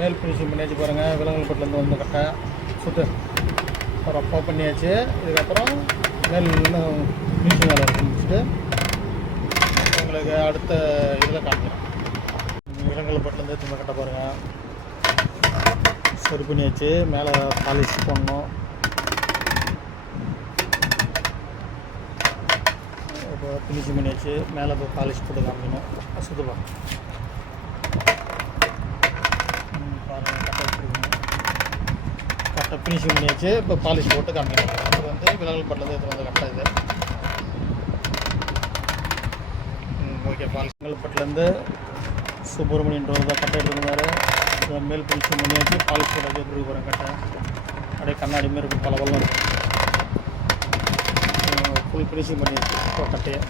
மேல் ஃபினிஷிங் பண்ணியாச்சு பாருங்கள் விலங்குப்பட்டிலேருந்து வந்த கட்டை. சுத்து. அப்புறம் அப்பா பண்ணியாச்சு. இதுக்கப்புறம் மேல் இன்னும் ஃபினிஷிங் வேலை இருக்கு. முடிச்சுட்டு உங்களுக்கு அடுத்த இதில் காமிக்கிறேன். விலங்குப்பட்டிலேருந்து திரும்ப கட்ட பாருங்கள் சரி பண்ணியாச்சு. மேலே பாலிஷ் பண்ணணும். இப்போ ஃபினிஷிங் பண்ணியாச்சு. மேலே இப்போ பாலிஷ் போட்டு காமிக்கணும். சுத்தப்பா ம், பாருங்க கட்டை எப்படி இருக்குன்னு. கட்டை ஃபினிஷிங் பண்ணியாச்சு இப்போ பாலிஷ் போட்டு காமிக்கணும் இது வந்து விலகல் பட்டிலேருந்து இது வந்து கரெக்டாக இது ஓகே பாலிஷ் விலகல்பட்டிலேருந்து சுப்பிரமணியன்றவர் தான் கட்டை எடுத்துருந்தாரு இதை மேல் ஃபினிஷிங் பண்ணியாச்சு பாலிஷ் போட்டு எப்படி இருக்கு கட்டை அப்படியே கண்ணாடி மாரி இருக்கும் பலவெல்லாம் இருக்கும் ஃபுல் ஃபினிஷிங் பண்ணியாச்சு இப்போ கட்டையை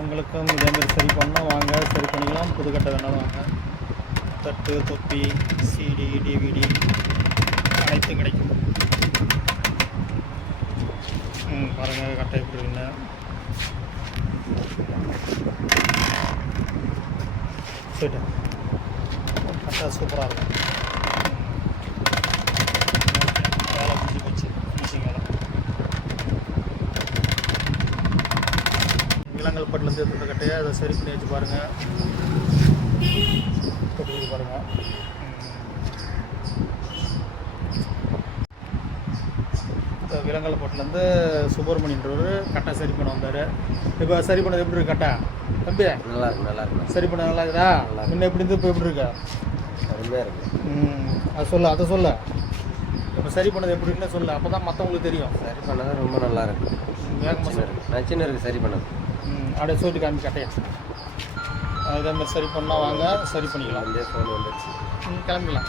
உங்களுக்கும் இதேமாரி சரி பண்ணால் வாங்க சரி பண்ணிக்கலாம் புது வேணாலும் வாங்க. தட்டு தொப்பி சிடி டிவிடி அனைத்தும் கிடைக்கும். பாருங்கள் கட்டை எப்படி சரிட்டா கட்டை சூப்பராக இருக்கும். வேலை முடிஞ்சு போச்சு. ஃபினிஷிங் வேலை. இளங்கல்பட்டிலேருந்து எடுத்துகிட்ட கட்டையை அதை சரி பண்ணி வச்சு பாருங்கள் எப்படி இருக்கு பாருங்க இப்போ விலங்கல்பட்டிலேருந்து சுப்பிரமணியன்றவர் கட்டை சரி பண்ண வந்தார். இப்போ சரி பண்ணது எப்படி இருக்கு கட்டை? தம்பி நல்லா இருக்கு நல்லா இருக்கு. சரி பண்ண நல்லா இருக்குதா. முன்ன எப்படி இருந்து இப்போ எப்படி இருக்கா? அருமையாக இருக்கு. ம் அது சொல்ல அதை சொல்ல. இப்போ சரி பண்ணது எப்படி இருக்குன்னு சொல்லு அப்போ தான் மற்றவங்களுக்கு தெரியும். சரி பண்ணது ரொம்ப நல்லா இருக்கு. வேகமாக இருக்கு. நச்சுன்னு இருக்கு சரி பண்ணது. ம் அப்படியே சொல்லிட்டு காமி கட்டையா. இதே மாதிரி சரி பண்ணால் வாங்க சரி பண்ணிக்கலாம். கிளம்பிக்கலாம்